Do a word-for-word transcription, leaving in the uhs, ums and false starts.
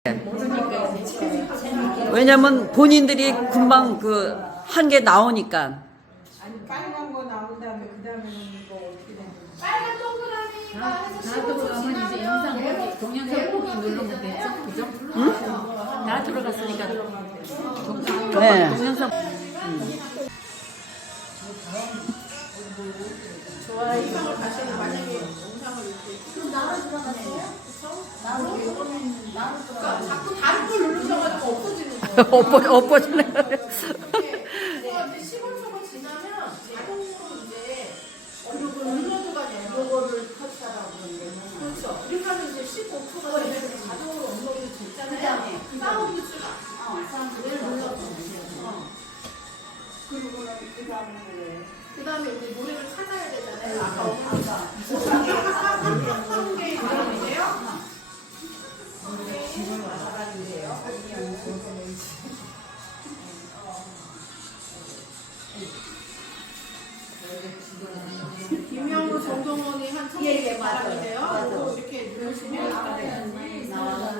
왜냐면 본인들이 금방 그 한 게 나오니까. 아니 빨간 거 나온 다음에 그 다음에는 이거 어떻게 되는 거야? 빨간 동그라미가 해서 나 들어가면 이제 영상 보기, 동영상 보기 누르면 되죠? 그죠? 응? 나 들어갔으니까 동- 네. 동영상 좋아요. 영상을 다시는 만약에 영상을 이렇게 그럼 나로 들어가세요? 그러니까 자꾸 다른 걸 누르셔가지고 없어지는 거예요. 엎어, 엎어지네. 이게 십오 초가 지나면 자동으로 이제 그리고 업로드가 돼요. 요거를 터치하라고 그러면 그렇죠. 이렇게 하면 이제 십오 초가 되면 자동으로 업로드 됐잖아요. 사운드 추가. 어, 사운드를 눌러주세요. 어. 그리고는 그 다음에 그 다음에 이제 노래를 찾아야 되잖아요. 아까 아까 성 개의 바람이에요. 김영우 정동원이 한 청개의 바람이세요. 이렇게 누르시면